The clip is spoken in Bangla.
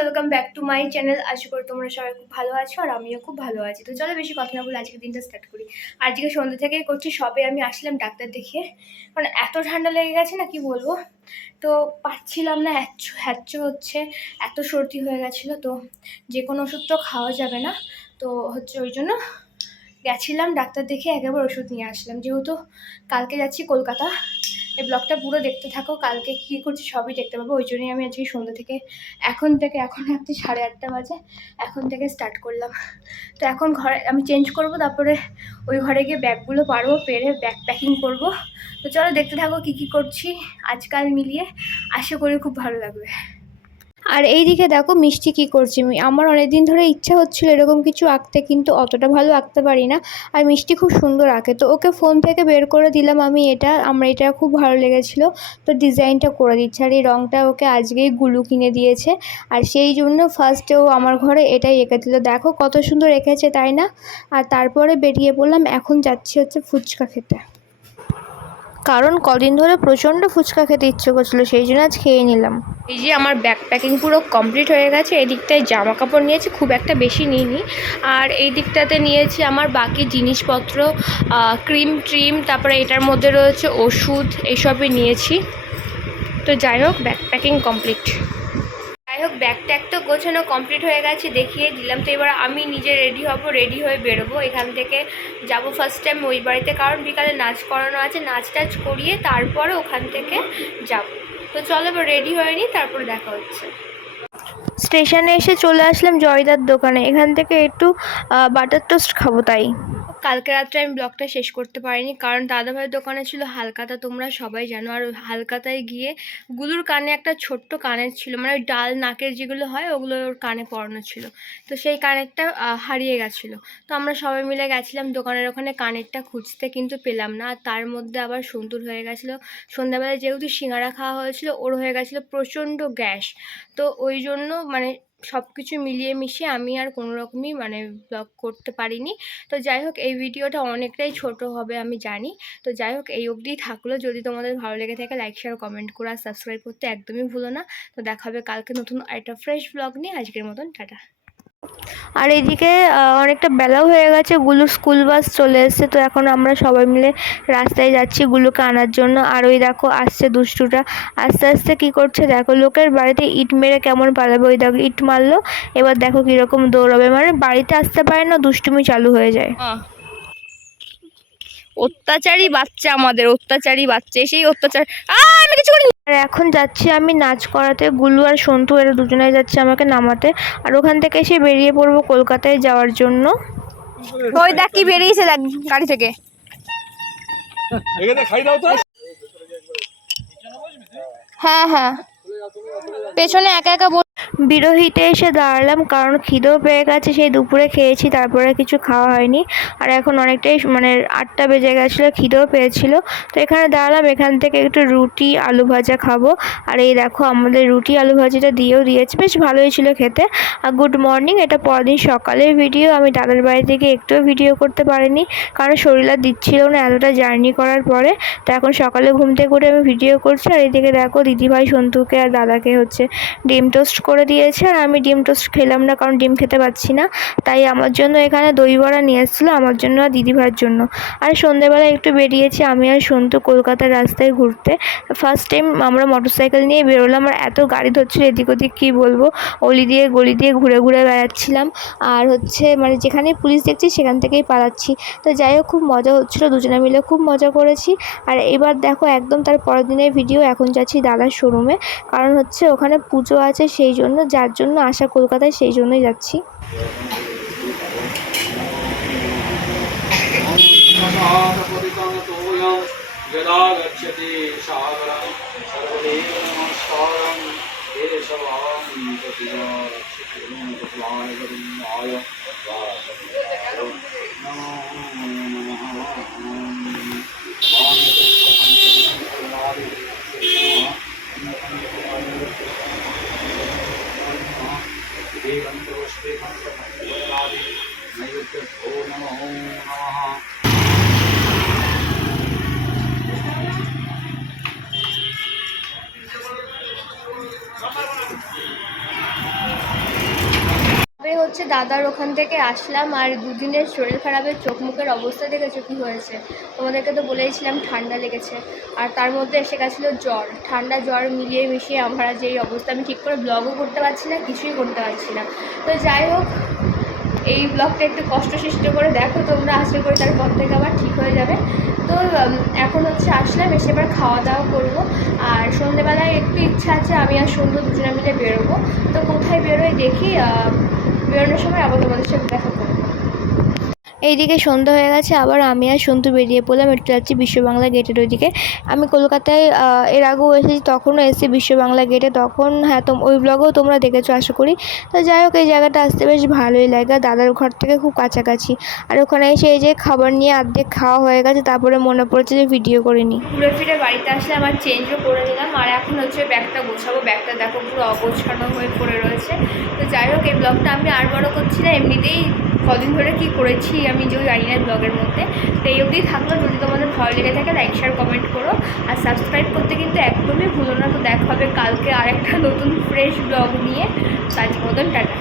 Welcome back to my channel আশা করি তোমরা সবাই খুব ভালো আছো আর আমিও খুব ভালো আছি। তো চলো বেশি কথা না বলে আজকে দিনটা স্টার্ট করি। আজকে সন্ধ্যে থেকেই করছি, সবে আমি আসলাম ডাক্তার দেখিয়ে। মানে এত ঠান্ডা লেগে গেছে না, কি বলব? তো পাচ্ছিলাম না হ্যাচ্ছ হ্যাচ্ছ হচ্ছে, এত সর্দি হয়ে গেছিল, তো যে কোনো ওষুধ তো খাওয়া যাবে না। তো হচ্ছে ওই জন্য গেছিলাম, ডাক্তার দেখে একেবারে ওষুধ নিয়ে আসলাম। যেহেতু কালকে যাচ্ছি কলকাতা, এই ব্লগটা পুরো দেখতে থাকো, কালকে কী করছি সবই দেখতে পাবো। ওই জন্যই আমি আজকে সন্ধ্যা থেকে, এখন থেকে, এখন রাত্রি সাড়ে আটটা বাজে, এখন থেকে স্টার্ট করলাম। তো এখন ঘরে, আমি চেঞ্জ করব, তারপরে ওই ঘরে গিয়ে ব্যাগগুলো পারব, পেরে ব্যাগ প্যাকিং করব। তো চলো দেখতে থাকো কী কী করছি আজকাল মিলিয়ে। আশা করি খুব ভালো লাগবে। আর এই দিকে দেখো মিষ্টি কি করছে? আমার অনেক দিন ধরে ইচ্ছা হচ্ছিল এরকম কিছু আঁকতে, কিন্তু অতটা ভালো আঁকতে পারি না। আর মিষ্টি খুব সুন্দর আঁকে। তো ওকে ফোন থেকে বের করে দিলাম আমি এটা। আমার এটা খুব ভালো লেগেছিলো। তো ডিজাইনটা করে দিচ্ছে। আর এই রঙটা ওকে আজকেই গুলু কিনে দিয়েছে। আর সেই জন্য ফার্স্টে ও আমার ঘরে এটাই এঁকে দিল দেখো কত সুন্দর এঁকেছে, তাই না? আর তারপরে বেরিয়ে পড়লাম। এখন যাচ্ছি হচ্ছে ফুচকা খেতে। কারণ কদিন ধরে প্রচণ্ড ফুচকা খেতে ইচ্ছে করছিল, সেই জন্য আজ খেয়ে নিলাম। এই যে আমার ব্যাগ প্যাকিং পুরো কমপ্লিট হয়ে গেছে এই দিকটায় জামা কাপড় নিয়েছি, খুব একটা বেশি নিইনি। আর এই দিকটাতে নিয়েছি আমার বাকি জিনিসপত্র ক্রিম ট্রিম তারপরে এটার মধ্যে রয়েছে ওষুধ, এসবই নিয়েছি। তো যাই হোক ব্যাগ প্যাকিং কমপ্লিট যাই হোক ব্যাগ ট্যাগ তো গোছানো কমপ্লিট হয়ে গেছে, দেখিয়ে দিলাম। তো এবার আমি নিজে রেডি হব রেডি হয়ে বেরোবো। এখান থেকে যাব ফার্স্ট টাইম ওই বাড়িতে, কারণ বিকালে নাচ করানো আছে, নাচ টাচ করিয়ে তারপরে ওখান থেকে যাব। তো চলো এবার রেডি হয়ে নিই, তারপরে দেখা হচ্ছে। স্টেশনে এসে চলে আসলাম জয়দার দোকানে। এখান থেকে একটু বাটার টোস্ট খাব তাই। কালকে রাত্রে আমি ব্লগটা শেষ করতে পারিনি, কারণ দাদাভাইয়ের দোকানে ছিল হালকাতা, তোমরা সবাই জানো। আর হালকাতায় গিয়ে গুলুর কানে একটা ছোট্ট কানের ছিল মানে ওই ডাল নাকের যেগুলো হয়, ওগুলো ওর কানে পরানো ছিল। তো সেই কানেরটা হারিয়ে গেছিল। তো আমরা সবাই মিলে গেছিলাম দোকানের ওখানে কানেরটা খুঁজতে, কিন্তু পেলাম না। আর তার মধ্যে আবার সন্তুর হয়ে গেছিল। সন্ধ্যাবেলায় যেহেতু সিঙ্গারা খাওয়া হয়েছিল, ওর হয়ে গেছিল প্রচণ্ড গ্যাস। তো ওই জন্য মানে সব কিছু মিলিয়ে মিশিয়ে আমি আর কোনো রকমই মানে ব্লগ করতে পারিনি। তো যাই হোক, এই ভিডিওটা অনেকটাই ছোট হবে আমি জানি। তো যাই হোক, এই অবধিই থাকল। যদি তোমাদের ভালো লেগে থাকে লাইক শেয়ার কমেন্ট করে। আর সাবস্ক্রাইব করতে একদমই ভুলো না। তো দেখা হবে কালকে নতুন একটা ফ্রেশ ব্লগ নিয়ে। আজকের মতন, টাটা। আর এদিকে অনেকটা বেলাও হয়ে গেছে, গুলু স্কুল বাস চলে এসছে, তো এখন আমরা সবাই মিলে রাস্তায় যাচ্ছি গুলুকে আনার জন্য। আর ওই দেখো, আসছে দুষ্টুটা। আস্তে আস্তে কি করছে, দেখো, লোকের বাড়িতে ইট মেরে কেমন পালাবে। ওই দেখো, ইট মারলো। এবার দেখো কীরকম দৌড়াবে। মানে বাড়িতে আসতে পারে না, দুষ্টুমি চালু হয়ে যায়। অত্যাচারী বাচ্চা আমাদের অত্যাচারী বাচ্চা সেই অত্যাচার। আমি কিছু করিনি। আর এখন যাচ্ছি আমি নাচ করাতে গুলু আর সন্তু এরা দুজনেই যাচ্ছে আমাকে নামাতে। আর ওখান থেকে এসে বেরিয়ে পড়ব কলকাতায় যাওয়ার জন্য। ওই দেখ কি বেরিয়েছে দেখ গাড়ি থেকে। এখানে খাই দাও তো। হ্যাঁ হ্যাঁ। পেছনে একা একা বিরোহিতে এসে দাঁড়ালাম, কারণ খিদেও পেয়ে গেছে, সেই দুপুরে খেয়েছি, তারপরে কিছু খাওয়া হয়নি। আর এখন অনেকটাই মানে আটটা বেজে গেছিল, খিদেও পেয়েছিল। তো এখানে দাঁড়ালাম, এখান থেকে একটু রুটি, আলু ভাজা খাব। আর এই দেখো, আমাদের রুটি, আলু ভাজিটা দিয়েও দিয়েছে। বেশ ভালোই ছিল খেতে। আর গুড মর্নিং, এটা পরের দিন সকালের ভিডিও, আমি দাদার বাড়ি থেকে একটুও ভিডিও করতে পারিনি, কারণ শরীর আর দিচ্ছিল না, এতটা জার্নি করার পরে। তো এখন সকালে ঘুম থেকে উঠে আমি ভিডিও করছি, আর এদিকে দেখো, দিদিভাই সন্তুকে আর দাদাকে হচ্ছে ডিম টোস্ট করে দিয়েছে আর আমি ডিম টোস্ট খেলাম না, কারণ ডিম খেতে পাচ্ছি না। তাই আমার জন্য এখানে দই বড়া নিয়ে এসেছিল, আমার জন্য আর দিদিভাইয়ের জন্য। আর সন্ধেবেলা একটু বেরিয়েছি আমি আর সন্তু কলকাতার রাস্তায় ঘুরতে। ফার্স্ট টাইম আমরা মোটরসাইকেল নিয়ে বেরোলাম, আর এত গাড়ি ধরছিল এদিক ওদিক, কী বলব? অলি দিয়ে গলি দিয়ে ঘুরে ঘুরে বেড়াচ্ছিলাম। আর হচ্ছে মানে যেখানে পুলিশ দেখছি, সেখান থেকেই পালাচ্ছি। তো যাই হোক, খুব মজা হচ্ছিল, দুজনে মিলে খুব মজা করেছি। আর এবার দেখো, একদম তার পরের দিনের ভিডিও এখন যাচ্ছি দাদার শোরুমে কারণ হচ্ছে ওখানে পুজো আছে, সেই জন্য যার জন্য আসা কলকাতায় সেই জন্যই যাচ্ছি। হচ্ছে, দাদার ওখান থেকে আসলাম আর দুদিনের শরীর খারাপের চোখ মুখের অবস্থা দেখেছ কী হয়েছে? তোমাদেরকে তো বলেইছিলাম ঠান্ডা লেগেছে। আর তার মধ্যে এসে গেছিল জ্বর। ঠান্ডা, জ্বর মিলিয়ে মিশিয়ে আমার আজ এই অবস্থা। আমি ঠিক করে ব্লগও করতে পারছি না, কিছুই করতে পারছি না। তো যাই হোক, এই ব্লগটা একটু কষ্ট সৃষ্ট করে দেখো তোমরা। আশা করি তারপর থেকে আবার ঠিক হয়ে যাবে। তো এখন হচ্ছে আসলাম, এসে এবার খাওয়া দাওয়া করব। আর সন্ধেবেলায় একটু ইচ্ছা আছে, আমি আর সন্ধ্যে দুজনে মিলে বেরোবো। তো কোথায় বেরোই দেখি বেরোনোর সময় আবার তোমাদের সাথে দেখা করব। এইদিকে সন্ধ্যা হয়ে গেছে, আবার আমি আর সন্তু বেরিয়ে পড়লাম, একটু যাচ্ছি বিশ্ববাংলা গেটের ওইদিকে। আমি কলকাতায় এর আগেও এসেছি, তখনও এসেছি বিশ্ববাংলা গেটে তখন হ্যাঁ তোম, ওই ব্লগেও তোমরা দেখেছ, আশা করি। তো যাই হোক, এই জায়গাটা আসতে বেশ ভালোই লাগে। দাদার ঘর থেকে খুব কাছাকাছি। আর ওখানে এসে এই যে খাবার নিয়ে অর্ধেক খাওয়া হয়ে গেছে, তারপরে মনে পড়েছে যে ভিডিও করে নিই ঘুরে ফিরে বাড়িতে আসলে আমার চেঞ্জও করে নিলাম। আর এখন হচ্ছে ব্যাগটা গোছাবো। ব্যাগটা দেখো পুরো অগোছানো হয়ে পড়ে রয়েছে। তো যাই হোক, এই ব্লগটা আমি আর বড় করছি না, এমনিতেই কদিন ধরে কি করেছি আমি যে জানি না ব্লগের মধ্যে তো এই অবধি থাকল। যদি তোমাদের ভালো লেগে থাকে লাইক শেয়ার কমেন্ট করো। আর সাবস্ক্রাইব করতে কিন্তু একদমই ভুলো না। তো দেখা হবে কালকে আরেকটা নতুন ফ্রেশ ব্লগ নিয়ে। তার মতন টাটা।